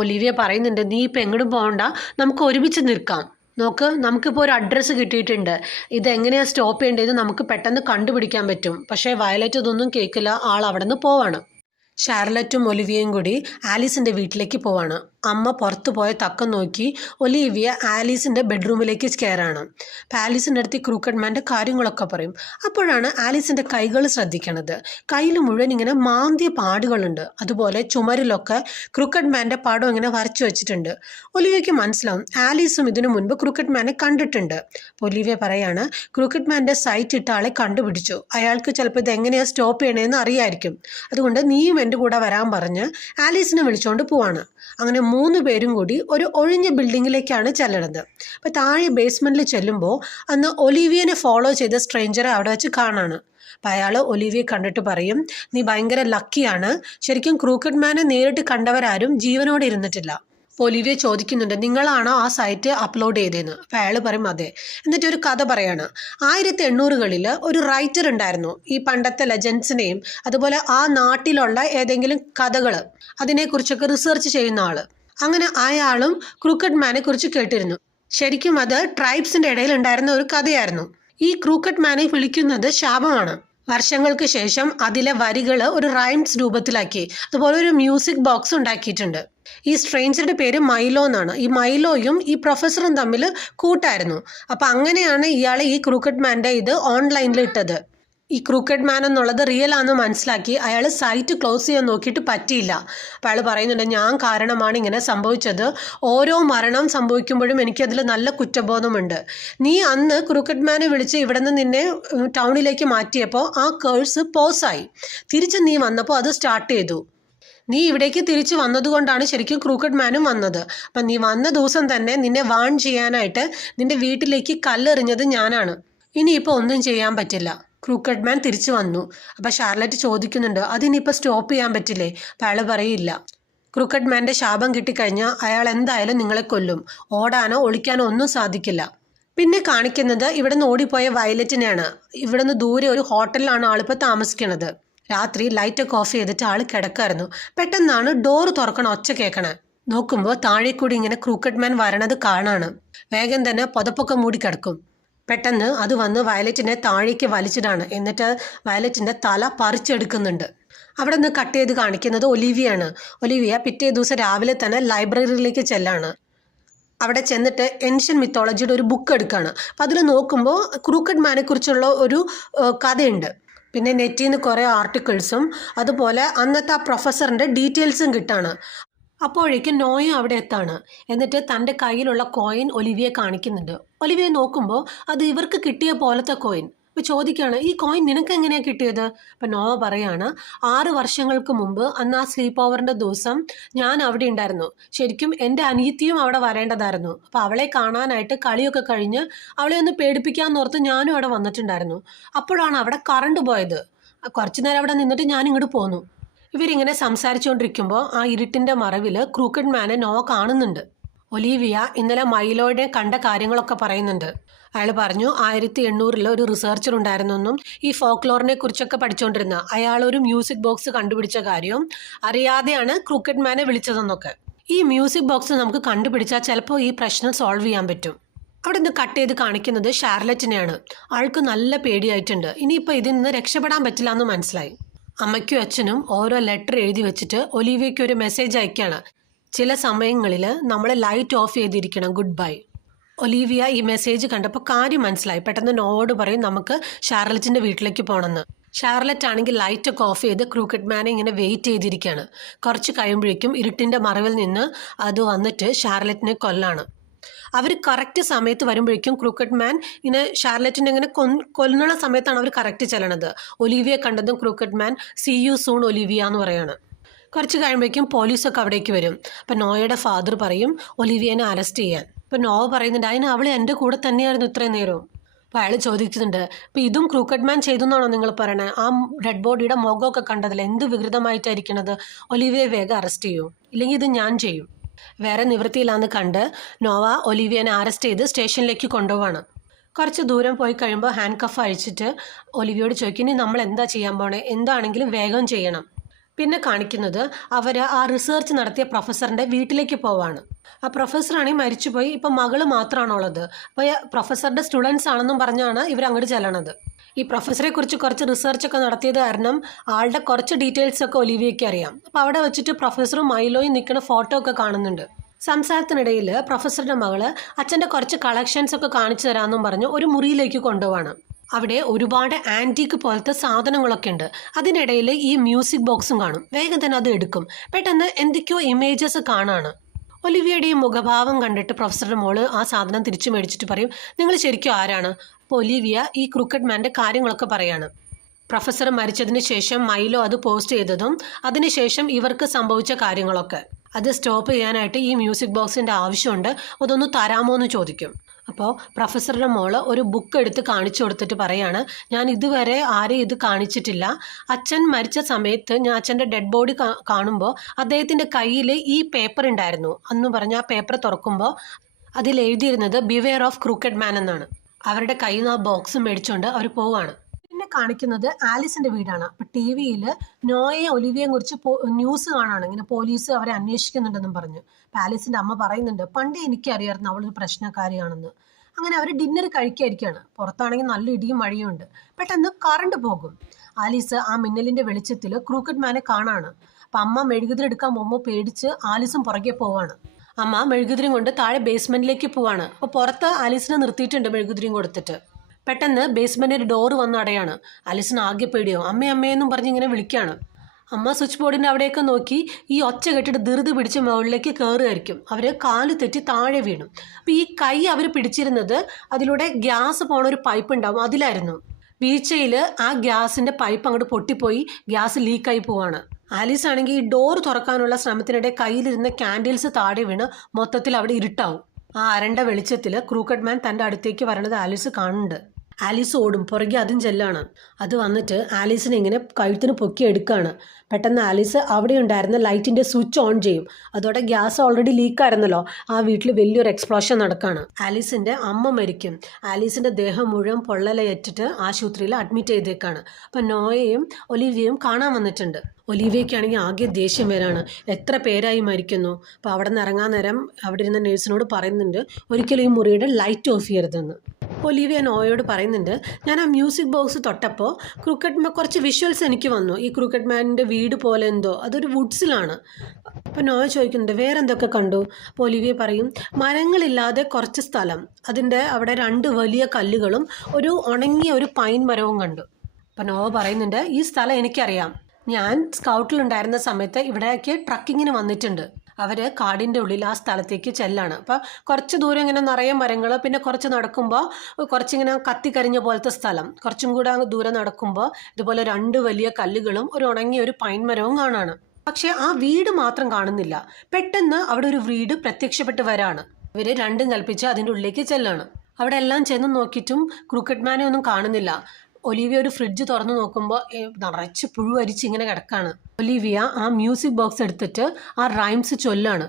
ഒലിവിയ പറയുന്നുണ്ട്, നീ ഇപ്പം എങ്ങോട്ടും പോകണ്ട, നമുക്ക് ഒരുമിച്ച് നിൽക്കാം. നോക്ക്, നമുക്കിപ്പോൾ ഒരു അഡ്രസ്സ് കിട്ടിയിട്ടുണ്ട്. ഇതെങ്ങനെയാണ് സ്റ്റോപ്പ് ചെയ്യേണ്ടതെന്ന് നമുക്ക് പെട്ടെന്ന് കണ്ടുപിടിക്കാൻ പറ്റും. പക്ഷേ വയലറ്റ് ഇതൊന്നും കേൾക്കില്ല. ആൾ അവിടെ നിന്ന് പോവാണ്. ഷാർലറ്റും ഒലിവിയയും കൂടി ആലീസിൻ്റെ വീട്ടിലേക്ക് പോവാണ്. അമ്മ പുറത്തു പോയ തക്കം നോക്കി ഒലിവിയ ആലീസിൻ്റെ ബെഡ്റൂമിലേക്ക് കയറാണ്. അപ്പം ആലീസിൻ്റെ അടുത്ത് ക്രൂക്കഡ് മാൻ്റെ കാര്യങ്ങളൊക്കെ പറയും. അപ്പോഴാണ് ആലീസിൻ്റെ കൈകൾ ശ്രദ്ധിക്കണത്. കയ്യിൽ മുഴുവൻ ഇങ്ങനെ മാന്തിയ പാടുകളുണ്ട്. അതുപോലെ ചുമരിലൊക്കെ ക്രൂക്കഡ് മാൻ്റെ പടം ഇങ്ങനെ വരച്ചു വെച്ചിട്ടുണ്ട്. ഒലിവിയയ്ക്ക് മനസ്സിലാവും ആലീസും ഇതിനു മുൻപ് ക്രൂക്കഡ് മാനെ കണ്ടിട്ടുണ്ട്. അപ്പോൾ ഒലിവിയ പറയാണ്, ക്രൂക്കഡ് മാൻ്റെ സൈറ്റ് ഇട്ട ആളെ കണ്ടുപിടിച്ചു. അയാൾക്ക് ചിലപ്പോൾ ഇത് എങ്ങനെയാണ് സ്റ്റോപ്പ് ചെയ്യണമെന്ന് അറിയായിരിക്കും. അതുകൊണ്ട് നീയും എൻ്റെ കൂടെ വരാൻ പറഞ്ഞ് ആലീസിനെ വിളിച്ചുകൊണ്ട് പോവാണ്. അങ്ങനെ 3 പേരും കൂടി ഒരു ഒഴിഞ്ഞ ബിൽഡിങ്ങിലേക്കാണ് ചെല്ലണത്. അപ്പോൾ താഴെ ബേസ്മെൻറ്റിൽ ചെല്ലുമ്പോൾ അന്ന് ഒലിവിയനെ ഫോളോ ചെയ്ത സ്ട്രേഞ്ചറെ അവിടെ വെച്ച് കാണാണ്. അപ്പോൾ അയാൾ ഒലിവിയെ കണ്ടിട്ട് പറയും, നീ ഭയങ്കര ലക്കിയാണ്, ശരിക്കും ക്രൂക്കഡ് മാനെ നേരിട്ട് കണ്ടവരാരും ജീവനോടെ ഇരുന്നിട്ടില്ല. ഒലിവിയ ചോദിക്കുന്നുണ്ട്, നിങ്ങളാണോ ആ സൈറ്റ് അപ്ലോഡ് ചെയ്തതെന്ന്? അപ്പോൾ അയാൾ പറയും അതെ. എന്നിട്ട് ഒരു കഥ പറയാണ്. 1800-കളിൽ ഒരു റൈറ്റർ ഉണ്ടായിരുന്നു. ഈ പണ്ടത്തെ ലെജൻഡ്സിനെയും അതുപോലെ ആ നാട്ടിലുള്ള ഏതെങ്കിലും കഥകൾ അതിനെക്കുറിച്ചൊക്കെ റിസർച്ച് ചെയ്യുന്ന ആൾ. അങ്ങനെ അയാളും ക്രൂക്കഡ് മാനെ കുറിച്ച് കേട്ടിരുന്നു. ശരിക്കും അത് ട്രൈബ്സിൻ്റെ ഇടയിൽ ഉണ്ടായിരുന്ന ഒരു കഥയായിരുന്നു. ഈ ക്രൂക്കഡ് മാനെ വിളിക്കുന്നത് ശാപമാണ്. വർഷങ്ങൾക്ക് ശേഷം അതിലെ വരികൾ ഒരു റൈംസ് രൂപത്തിലാക്കി. അതുപോലെ ഒരു മ്യൂസിക് ബോക്സ് ഉണ്ടാക്കിയിട്ടുണ്ട്. ഈ സ്ട്രേഞ്ചറുടെ പേര് മൈലോ എന്നാണ്. ഈ മൈലോയും ഈ പ്രൊഫസറും തമ്മിൽ കൂട്ടായിരുന്നു. അപ്പം അങ്ങനെയാണ് ഇയാൾ ഈ ക്രൂക്കഡ് മാൻ്റെ ഇത് ഓൺലൈനിൽ ഇട്ടത്. ഈ ക്രൂക്കഡ് മാൻ എന്നുള്ളത് റിയൽ ആണെന്ന് മനസ്സിലാക്കി അയാൾ സൈറ്റ് ക്ലോസ് ചെയ്യാൻ നോക്കിയിട്ട് പറ്റിയില്ല. അപ്പോൾ അയാൾ പറയുന്നുണ്ട്, ഞാൻ കാരണമാണ് ഇങ്ങനെ സംഭവിച്ചത്. ഓരോ മരണം സംഭവിക്കുമ്പോഴും എനിക്കതിൽ നല്ല കുറ്റബോധമുണ്ട്. നീ അന്ന് ക്രൂക്കഡ് മാനെ വിളിച്ച് ഇവിടെ നിന്ന് നിന്നെ ടൗണിലേക്ക് മാറ്റിയപ്പോൾ ആ കേഴ്സ് പോസായി. തിരിച്ച് നീ വന്നപ്പോൾ അത് സ്റ്റാർട്ട് ചെയ്തു. നീ ഇവിടേക്ക് തിരിച്ചു വന്നതുകൊണ്ടാണ് ശരിക്കും ക്രൂക്കഡ് മാനും വന്നത്. അപ്പം നീ വന്ന ദിവസം തന്നെ നിന്നെ വാൺ ചെയ്യാനായിട്ട് നിന്റെ വീട്ടിലേക്ക് കല്ലെറിഞ്ഞത് ഞാനാണ്. ഇനിയിപ്പോൾ ഒന്നും ചെയ്യാൻ പറ്റില്ല. ക്രൂക്കഡ് മാൻ തിരിച്ചു വന്നു. അപ്പം ഷാർലറ്റ് ചോദിക്കുന്നുണ്ട്, അതിനിപ്പോൾ സ്റ്റോപ്പ് ചെയ്യാൻ പറ്റില്ലേ? അപ്പം അയാൾ പറയില്ല. ക്രൂക്കഡ് മാൻ്റെ ശാപം കിട്ടിക്കഴിഞ്ഞാൽ അയാൾ എന്തായാലും നിങ്ങളെ കൊല്ലും. ഓടാനോ ഒളിക്കാനോ ഒന്നും സാധിക്കില്ല. പിന്നെ കാണിക്കുന്നത് ഇവിടെ നിന്ന് ഓടിപ്പോയ വയലറ്റിനെയാണ്. ഇവിടെ നിന്ന് ദൂരെ ഒരു ഹോട്ടലിലാണ് ആളിപ്പോൾ താമസിക്കുന്നത്. രാത്രി ലൈറ്റൊക്കെ ഓഫ് ചെയ്തിട്ട് ആൾ കിടക്കായിരുന്നു. പെട്ടെന്നാണ് ഡോറ് തുറക്കണ ഒച്ച കേൾക്കണേ. നോക്കുമ്പോൾ താഴെ കൂടി ഇങ്ങനെ ക്രൂക്കഡ് മാൻ വരണത് കാണാണ്. വേഗം തന്നെ പുതപ്പൊക്കെ മൂടി കിടക്കും. പെട്ടെന്ന് അത് വന്ന് വയലറ്റിനെ താഴേക്ക് വലിച്ചിടാണ്. എന്നിട്ട് വയലറ്റിൻ്റെ തല പറിച്ചെടുക്കുന്നുണ്ട്. അവിടെ നിന്ന് കട്ട് ചെയ്ത് കാണിക്കുന്നത് ഒലിവിയാണ്. ഒലിവിയ പിറ്റേ ദിവസം രാവിലെ തന്നെ ലൈബ്രറിയിലേക്ക് ചെല്ലാണ്. അവിടെ ചെന്നിട്ട് ഏൻഷ്യൻ മിത്തോളജിയുടെ ഒരു ബുക്ക് എടുക്കുകയാണ്. അപ്പം അതിൽ നോക്കുമ്പോൾ ക്രൂക്കഡ് മാനെ കുറിച്ചുള്ള ഒരു കഥയുണ്ട്. പിന്നെ നെറ്റിൽ നിന്ന് കുറേ ആർട്ടിക്കിൾസും അതുപോലെ അന്നത്തെ ആ പ്രൊഫസറിൻ്റെ ഡീറ്റെയിൽസും കിട്ടാണ്. അപ്പോഴേക്കും നോയും അവിടെ എത്താണ്. എന്നിട്ട് തൻ്റെ കയ്യിലുള്ള കോയിൻ ഒലിവിയെ കാണിക്കുന്നുണ്ട്. ഒലിവിയെ നോക്കുമ്പോൾ അത് ഇവർക്ക് കിട്ടിയ പോലത്തെ കോയിൻ. അപ്പോൾ ചോദിക്കുകയാണ്, ഈ കോയിൻ നിനക്ക് എങ്ങനെയാണ് കിട്ടിയത്? അപ്പം നോവ പറയാണ്, 6 വർഷങ്ങൾക്ക് മുമ്പ് അന്ന് ആ സ്ലീപ്പ് ഓവറിൻ്റെ ദിവസം ഞാൻ അവിടെ ഉണ്ടായിരുന്നു. ശരിക്കും എൻ്റെ അനിയത്തിയും അവിടെ വരേണ്ടതായിരുന്നു. അപ്പോൾ അവളെ കാണാനായിട്ട് കളിയൊക്കെ കഴിഞ്ഞ് അവളെ ഒന്ന് പേടിപ്പിക്കാമെന്നോർത്ത് ഞാനും അവിടെ വന്നിട്ടുണ്ടായിരുന്നു. അപ്പോഴാണ് അവിടെ കറണ്ട് പോയത്. കുറച്ചു നേരം അവിടെ നിന്നിട്ട് ഞാൻ ഇങ്ങോട്ട് പോന്നു. ഇവരിങ്ങനെ സംസാരിച്ചുകൊണ്ടിരിക്കുമ്പോൾ ആ ഇരുട്ടിൻ്റെ മറവിൽ ക്രൂക്കഡ് മാനെ നോവ കാണുന്നുണ്ട്. ഒലീവിയ ഇന്നലെ മൈലോയുടെ കണ്ട കാര്യങ്ങളൊക്കെ പറയുന്നുണ്ട്. അയാൾ പറഞ്ഞു 1800 ഒരു റിസർച്ചർ ഉണ്ടായിരുന്നെന്നും ഈ ഫോക്ലോറിനെ കുറിച്ചൊക്കെ പഠിച്ചുകൊണ്ടിരുന്ന അയാൾ ഒരു മ്യൂസിക് ബോക്സ് കണ്ടുപിടിച്ച കാര്യവും അറിയാതെയാണ് ക്രൂക്കഡ് മാനെ വിളിച്ചതെന്നൊക്കെ. ഈ മ്യൂസിക് ബോക്സ് നമുക്ക് കണ്ടുപിടിച്ചാൽ ചിലപ്പോൾ ഈ പ്രശ്നം സോൾവ് ചെയ്യാൻ പറ്റും. അവിടെ നിന്ന് കട്ട് ചെയ്ത് കാണിക്കുന്നത് ഷാർലറ്റിനെയാണ്. ആൾക്ക് നല്ല പേടിയായിട്ടുണ്ട്. ഇനിയിപ്പോൾ ഇതിൽ നിന്ന് രക്ഷപ്പെടാൻ പറ്റില്ല എന്ന് മനസ്സിലായി. അമ്മയ്ക്കും അച്ഛനും ഓരോ ലെറ്റർ എഴുതി വെച്ചിട്ട് ഒലീവിയയ്ക്ക് ഒരു മെസ്സേജ് അയക്കുകയാണ്. ചില സമയങ്ങളിൽ നമ്മൾ ലൈറ്റ് ഓഫ് ചെയ്തിരിക്കണം, ഗുഡ് ബൈ. ഒലീവിയ ഈ മെസ്സേജ് കണ്ടപ്പോൾ കാര്യം മനസ്സിലായി. പെട്ടെന്ന് നോവോട് പറയും, നമുക്ക് ഷാർലറ്റിൻ്റെ വീട്ടിലേക്ക് പോകണമെന്ന്. ഷാർലറ്റ് ആണെങ്കിൽ ലൈറ്റൊക്കെ ഓഫ് ചെയ്ത് ക്രൂക്കഡ് മാനെ ഇങ്ങനെ വെയിറ്റ് ചെയ്തിരിക്കുകയാണ്. കുറച്ച് കഴിയുമ്പോഴേക്കും ഇരുട്ടിൻ്റെ മറവിൽ നിന്ന് അത് വന്നിട്ട് ഷാർലറ്റിനെ കൊല്ലാണ്. അവർ കറക്റ്റ് സമയത്ത് വരുമ്പോഴേക്കും ക്രൂക്കഡ് മാൻ ഇങ്ങനെ ഷാർലറ്റിനെ ഇങ്ങനെ കൊല്ലുന്ന സമയത്താണ് അവർ കറക്റ്റ് ചെല്ലണത്. ഒലീവിയെ കണ്ടതും crooked man see you soon Olivia എന്ന് പറയാണ്. കുറച്ച് കഴിയുമ്പോഴേക്കും പോലീസൊക്കെ അവിടേക്ക് വരും. അപ്പം നോയയുടെ ഫാദർ പറയും ഒലീവിയനെ അറസ്റ്റ് ചെയ്യാൻ. അപ്പം നോവ പറയുന്നുണ്ട്, അതിന് അവൾ എൻ്റെ കൂടെ തന്നെയായിരുന്നു ഇത്രയും നേരവും. അപ്പോൾ അയാൾ ചോദിക്കുന്നുണ്ട്, അപ്പോൾ ഇതും ക്രൂക്കഡ് മാൻ ചെയ്തു എന്നാണോ നിങ്ങൾ പറയണത്? ആ ഡെഡ് ബോഡിയുടെ മുഖമൊക്കെ കണ്ടതിൽ എന്ത് വികൃതമായിട്ടായിരിക്കണത്? ഒലീവിയെ വേഗം അറസ്റ്റ് ചെയ്യൂ, ഇല്ലെങ്കിൽ ഇത് ഞാൻ ചെയ്യും. വേറെ നിവൃത്തിയില്ലാന്ന് കണ്ട് നോവ ഒലിവിയനെ അറസ്റ്റ് ചെയ്ത് സ്റ്റേഷനിലേക്ക് കൊണ്ടുപോവാണ്. കുറച്ച് ദൂരം പോയി കഴിയുമ്പോൾ ഹാൻഡ് കഫ് അഴിച്ചിട്ട് ഒലിവിയോട് ചോദിക്കും, ഇനി നമ്മൾ എന്താ ചെയ്യാൻ പോണേ? എന്താണെങ്കിലും വേഗം ചെയ്യണം. പിന്നെ കാണിക്കുന്നത് അവർ ആ റിസർച്ച് നടത്തിയ പ്രൊഫസറിൻ്റെ വീട്ടിലേക്ക് പോവാണ്. ആ പ്രൊഫസറാണെങ്കിൽ മരിച്ചുപോയി. ഇപ്പം മകള് മാത്രമാണുള്ളത്. അപ്പോൾ പ്രൊഫസറുടെ സ്റ്റുഡൻസ് ആണെന്നും പറഞ്ഞാണ് ഇവർ അങ്ങോട്ട് ചെല്ലണത്. ഈ പ്രൊഫസറെ കുറിച്ച് കുറച്ച് റിസർച്ചൊക്കെ നടത്തിയത് കാരണം ആളുടെ കുറച്ച് ഡീറ്റെയിൽസ് ഒക്കെ ഒലിവിയയ്ക്ക് അറിയാം. അപ്പോൾ അവിടെ വെച്ചിട്ട് പ്രൊഫസറും മൈലോയും നിൽക്കുന്ന ഫോട്ടോ ഒക്കെ കാണുന്നുണ്ട്. സംസാരത്തിനിടയിൽ പ്രൊഫസറുടെ മകള് അച്ഛൻ്റെ കുറച്ച് കളക്ഷൻസ് ഒക്കെ കാണിച്ചു തരാമെന്നും പറഞ്ഞ് ഒരു മുറിയിലേക്ക് കൊണ്ടുപോവാണ്. അവിടെ ഒരുപാട് ആൻറ്റീക്ക് പോലത്തെ സാധനങ്ങളൊക്കെ ഉണ്ട്. അതിനിടയിൽ ഈ മ്യൂസിക് ബോക്സും കാണും. വേഗം തന്നെ അത് എടുക്കും. പെട്ടെന്ന് എന്തൊക്കെയോ ഇമേജസ് കാണാണ്. ഒലിവിയയുടെ ഈ മുഖഭാവം കണ്ടിട്ട് പ്രൊഫസറുടെ മോള് ആ സാധനം തിരിച്ചു മേടിച്ചിട്ട് പറയും, നിങ്ങൾ ശരിക്കും ആരാണ്? അപ്പോൾ ഒലിവിയ ഈ ക്രൂക്കഡ് മാൻ്റെ കാര്യങ്ങളൊക്കെ പറയാണ്. പ്രൊഫസർ മരിച്ചതിന് ശേഷം മൈലോ അത് പോസ്റ്റ് ചെയ്തതും അതിനുശേഷം ഇവർക്ക് സംഭവിച്ച കാര്യങ്ങളൊക്കെ. അത് സ്റ്റോപ്പ് ചെയ്യാനായിട്ട് ഈ മ്യൂസിക് ബോക്സിൻ്റെ ആവശ്യമുണ്ട്, അതൊന്ന് തരാമോ എന്ന് ചോദിക്കും. അപ്പോൾ പ്രൊഫസറുടെ മോള് ഒരു ബുക്ക് എടുത്ത് കാണിച്ചു കൊടുത്തിട്ട് പറയാണ്, ഞാൻ ഇതുവരെ ആരെയും ഇത് കാണിച്ചിട്ടില്ല. അച്ഛൻ മരിച്ച സമയത്ത് ഞാൻ അച്ഛൻ്റെ ഡെഡ് ബോഡി കാണുമ്പോൾ അദ്ദേഹത്തിൻ്റെ കയ്യിൽ ഈ പേപ്പർ ഉണ്ടായിരുന്നു എന്ന് പറഞ്ഞ് ആ പേപ്പർ തുറക്കുമ്പോൾ അതിൽ എഴുതിയിരുന്നത് ബിവെയർ ഓഫ് ക്രൂക്കഡ് മാൻ എന്നാണ്. അവരുടെ കയ്യിൽ നിന്ന് ആ ബോക്സ് മേടിച്ചുകൊണ്ട് അവർ പോവാണ്. പിന്നെ കാണിക്കുന്നത് ആലിസിൻ്റെ വീടാണ്. അപ്പോൾ ടി വിയിൽ നോയെ ഒലിവിയയെ കുറിച്ച് ന്യൂസ് കാണാണ്. ഇങ്ങനെ പോലീസ് അവരെ അന്വേഷിക്കുന്നുണ്ടെന്നും പറഞ്ഞു. അപ്പോൾ ആലിസിൻ്റെ അമ്മ പറയുന്നുണ്ട്, പണ്ട് എനിക്കറിയാമായിരുന്നു അവളൊരു പ്രശ്നക്കാരിയാണെന്ന്. അങ്ങനെ അവർ ഡിന്നർ കഴിക്കായിരിക്കുകയാണ്. പുറത്താണെങ്കിൽ നല്ല ഇടിയും മഴയും ഉണ്ട്. പെട്ടെന്ന് കറണ്ട് പോകും. ആലീസ് ആ മിന്നലിന്റെ വെളിച്ചത്തിൽ ക്രൂക്കറ്റ് മാനെ കാണാണ്. അപ്പം അമ്മ മെഴുകുതിരി എടുക്കാൻ പോകുമ്പോൾ പേടിച്ച് ആലീസും പുറകെ പോവാണ്. അമ്മ മെഴുകുതിരിയും കൊണ്ട് താഴെ ബേസ്മെന്റിലേക്ക് പോവാണ്. അപ്പോൾ പുറത്ത് ആലീസിനെ നിർത്തിയിട്ടുണ്ട് മെഴുകുതിരിയും കൊടുത്തിട്ട്. പെട്ടെന്ന് ബേസ്മെന്റിന്റെ ഡോറ് വന്ന് അടയാണ്. ആലീസിന് ആകെ പേടിയോ അമ്മയെന്നും പറഞ്ഞ് ഇങ്ങനെ വിളിക്കുകയാണ്. അമ്മ സ്വിച്ച് ബോർഡിൻ്റെ അവിടെയൊക്കെ നോക്കി ഈ ഒച്ച കെട്ടിട്ട് ധൃതി പിടിച്ച് മുകളിലേക്ക് കയറുമായിരിക്കും. അവർ കാല് തെറ്റി താഴെ വീണു. അപ്പോൾ ഈ കൈ അവർ പിടിച്ചിരുന്നത് അതിലൂടെ ഗ്യാസ് പോണ ഒരു പൈപ്പ് ഉണ്ടാവും, അതിലായിരുന്നു. വീഴ്ചയിൽ ആ ഗ്യാസിൻ്റെ പൈപ്പ് അങ്ങോട്ട് പൊട്ടിപ്പോയി ഗ്യാസ് ലീക്കായി പോവാണ്. ആലീസ് ആണെങ്കിൽ ഈ ഡോർ തുറക്കാനുള്ള ശ്രമത്തിനിടെ കയ്യിലിരുന്ന ക്യാൻഡിൽസ് താഴെ വീണ് മൊത്തത്തിൽ അവിടെ ഇരുട്ടാവും. ആ അരണ്ട വെളിച്ചത്തിൽ ക്രൂക്കറ്റ് മാൻ തൻ്റെ അടുത്തേക്ക് വരണത് ആലീസ് കാണുന്നുണ്ട്. ആലീസ് ഓടും, പുറകെ അതും ചെല്ലാണ്. അത് വന്നിട്ട് ആലീസിനെ ഇങ്ങനെ കഴുത്തിന് പൊക്കി എടുക്കുകയാണ്. പെട്ടെന്ന് ആലീസ് അവിടെ ഉണ്ടായിരുന്ന ലൈറ്റിൻ്റെ സ്വിച്ച് ഓൺ ചെയ്യും. അതോടെ ഗ്യാസ് ഓൾറെഡി ലീക്കായിരുന്നല്ലോ. ആ വീട്ടിൽ വലിയൊരു എക്സ്പ്ലോഷൻ നടക്കുകയാണ്. ആലീസിൻ്റെ അമ്മ മരിക്കും. ആലീസിൻ്റെ ദേഹം മുഴുവൻ പൊള്ളലേറ്റിട്ട് ആശുപത്രിയിൽ അഡ്മിറ്റ് ചെയ്തേക്കാണ്. അപ്പം നോയയും ഒലിവിയയും കാണാൻ വന്നിട്ടുണ്ട്. ഒലിവിയയ്ക്കാണെങ്കിൽ ആകെ ദേഷ്യം വരാണ്. എത്ര പേരായി മരിക്കുന്നു. അപ്പോൾ അവിടെ നിന്ന് ഇറങ്ങാൻ നേരം അവിടെ ഇരുന്ന നേഴ്സിനോട് പറയുന്നുണ്ട് ഒരിക്കലും ഈ മുറിയുടെ ലൈറ്റ് ഓഫ് ചെയ്യരുതെന്ന്. ഒലിവിയ നോയോട് പറയുന്നുണ്ട്, ഞാൻ ആ മ്യൂസിക് ബോക്സ് തൊട്ടപ്പോൾ കുറച്ച് വിഷ്വൽസ് എനിക്ക് വന്നു. ഈ ക്രൂക്കറ്റ് മാനിൻ്റെ വീട് പോലെ എന്തോ, അതൊരു വുഡ്സിലാണ്. അപ്പോൾ നോയ ചോദിക്കുന്നുണ്ട് വേറെ എന്തൊക്കെ കണ്ടു. അപ്പോൾ ഒലിവിയ പറയും മരങ്ങളില്ലാതെ കുറച്ച് സ്ഥലം, അതിൻ്റെ അവിടെ 2 വലിയ കല്ലുകളും ഒരു ഉണങ്ങിയ ഒരു പൈൻ മരവും കണ്ടു. അപ്പോൾ നോവ പറയുന്നുണ്ട് ഈ സ്ഥലം എനിക്കറിയാം, ഞാൻ സ്കൗട്ടിലുണ്ടായിരുന്ന സമയത്ത് ഇവിടേക്ക് ട്രക്കിങ്ങിന് വന്നിട്ടുണ്ട്. അവർ കാടിൻ്റെ ഉള്ളിൽ ആ സ്ഥലത്തേക്ക് ചെല്ലാണ്. അപ്പോൾ കുറച്ച് ദൂരം ഇങ്ങനെ നിറയെ മരങ്ങൾ, പിന്നെ കുറച്ച് നടക്കുമ്പോൾ കുറച്ചിങ്ങനെ കത്തിക്കരിഞ്ഞ പോലത്തെ സ്ഥലം, കുറച്ചും കൂടെ ദൂരം നടക്കുമ്പോൾ ഇതുപോലെ 2 വലിയ കല്ലുകളും ഒരു ഉണങ്ങിയ ഒരു പൈൻ മരവും കാണാണ്. പക്ഷേ ആ വീട് മാത്രം കാണുന്നില്ല. പെട്ടെന്ന് അവിടെ ഒരു വീട് പ്രത്യക്ഷപ്പെട്ട് വരാണ്. ഇവർ രണ്ടും കൽപ്പിച്ച് അതിൻ്റെ ഉള്ളിലേക്ക് ചെല്ലാണ്. അവിടെ എല്ലാം ചെന്ന് നോക്കിയിട്ടും ക്രൂക്കറ്റ് മാനെ ഒന്നും കാണുന്നില്ല. ഒലിവിയ ഒരു ഫ്രിഡ്ജ് തുറന്നു നോക്കുമ്പോൾ നിറച്ച് പുഴുവരിച്ച് ഇങ്ങനെ കിടക്കാണ്. ഒലിവിയ ആ മ്യൂസിക് ബോക്സ് എടുത്തിട്ട് ആ റൈംസ് ചൊല്ലാണ്.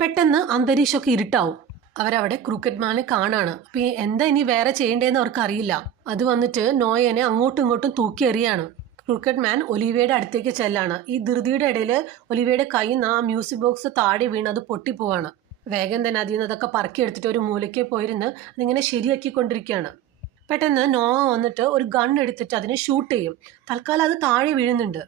പെട്ടെന്ന് അന്തരീക്ഷമൊക്കെ ഇരുട്ടാവും. അവരവിടെ ക്രൂക്കറ്റ് മാനെ കാണാണ്. അപ്പോൾ എന്താ ഇനി വേറെ ചെയ്യേണ്ടതെന്ന് അവർക്ക് അറിയില്ല. അത് വന്നിട്ട് നോയനെ അങ്ങോട്ടും ഇങ്ങോട്ടും തൂക്കി എറിയാണ്. ക്രൂക്കറ്റ് മാൻ ഒലിവിയയുടെ അടുത്തേക്ക് ചെല്ലാണ്. ഈ ധൃതിയുടെ ഇടയിൽ ഒലിവിയയുടെ കയ്യിൽ നിന്ന് ആ മ്യൂസിക് ബോക്സ് താഴെ വീണ് അത് പൊട്ടിപ്പോവാണ്. വേഗം തന്നെ അതിൽ നിന്ന് അതൊക്കെ പറക്കി എടുത്തിട്ട് ഒരു മൂലയ്ക്ക് പോയിരുന്ന് അതിങ്ങനെ ശരിയാക്കിക്കൊണ്ടിരിക്കുകയാണ്. പെട്ടെന്ന് നോയ വന്നിട്ട് ഒരു ഗൺ എടുത്തിട്ട് അതിനെ ഷൂട്ട് ചെയ്യും. തൽക്കാലം അത് താഴെ വീഴുന്നുണ്ട്.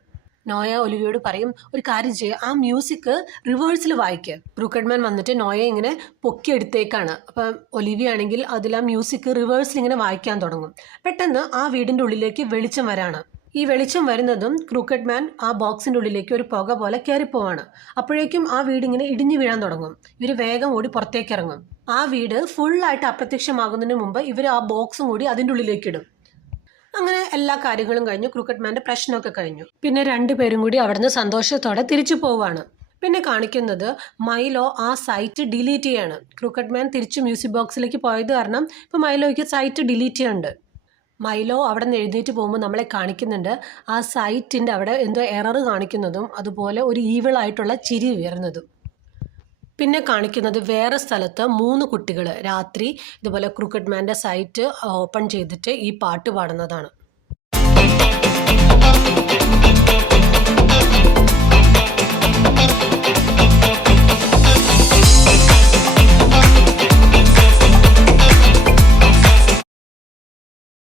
നോയ ഒലിവിയോട് പറയും ഒരു കാര്യം ചെയ്യുക, ആ മ്യൂസിക് റിവേഴ്സിൽ വായിക്കുക. ക്രൂക്കറ്റ് മാൻ വന്നിട്ട് നോയെ ഇങ്ങനെ പൊക്കിയെടുത്തേക്കാണ്. അപ്പം ഒലിവിയ ആണെങ്കിൽ അതിൽ ആ മ്യൂസിക് റിവേഴ്സിൽ ഇങ്ങനെ വായിക്കാൻ തുടങ്ങും. പെട്ടെന്ന് ആ വീടിൻ്റെ ഉള്ളിലേക്ക് വെളിച്ചം വരാണ്. ഈ വെളിച്ചം വരുന്നതും ക്രൂക്കറ്റ് മാൻ ആ ബോക്സിൻ്റെ ഉള്ളിലേക്ക് ഒരു പുക പോലെ കയറിപ്പോവാണ്. അപ്പോഴേക്കും ആ വീട് ഇങ്ങനെ ഇടിഞ്ഞു വീഴാൻ തുടങ്ങും. ഇവർ വേഗം ഓടി പുറത്തേക്ക് ഇറങ്ങും. ആ വീട് ഫുള്ളായിട്ട് അപ്രത്യക്ഷമാകുന്നതിന് മുമ്പ് ഇവർ ആ ബോക്സും കൂടി അതിൻ്റെ ഉള്ളിലേക്ക് ഇടും. അങ്ങനെ എല്ലാ കാര്യങ്ങളും കഴിഞ്ഞു. ക്രൂക്കറ്റ് മാൻ്റെ പ്രശ്നമൊക്കെ കഴിഞ്ഞു. പിന്നെ 2 പേരും കൂടി അവിടുന്ന് സന്തോഷത്തോടെ തിരിച്ചു പോവാണ്. പിന്നെ കാണിക്കുന്നത് മൈലോ ആ സൈറ്റ് ഡിലീറ്റ് ചെയ്യാണ്. ക്രൂക്കറ്റ് മാൻ തിരിച്ച് മ്യൂസിക് ബോക്സിലേക്ക് പോയത് കാരണം ഇപ്പോൾ മൈലോയ്ക്ക് സൈറ്റ് ഡിലീറ്റ് ചെയ്യുന്നുണ്ട്. മൈലോ അവിടെ നിന്ന് എഴുന്നേറ്റ് പോകുമ്പോൾ നമ്മളെ കാണിക്കുന്നുണ്ട് ആ സൈറ്റിൻ്റെ അവിടെ എന്തോ എറർ കാണിക്കുന്നതും അതുപോലെ ഒരു ഈവിളായിട്ടുള്ള ചിരി ഉയർന്നതും. പിന്നെ കാണിക്കുന്നത് വേറെ സ്ഥലത്ത് 3 കുട്ടികൾ രാത്രി ഇതുപോലെ ക്രൂക്കറ്റ് മാൻ്റെ സൈറ്റ് ഓപ്പൺ ചെയ്തിട്ട് ഈ പാട്ട് പാടുന്നതാണ്.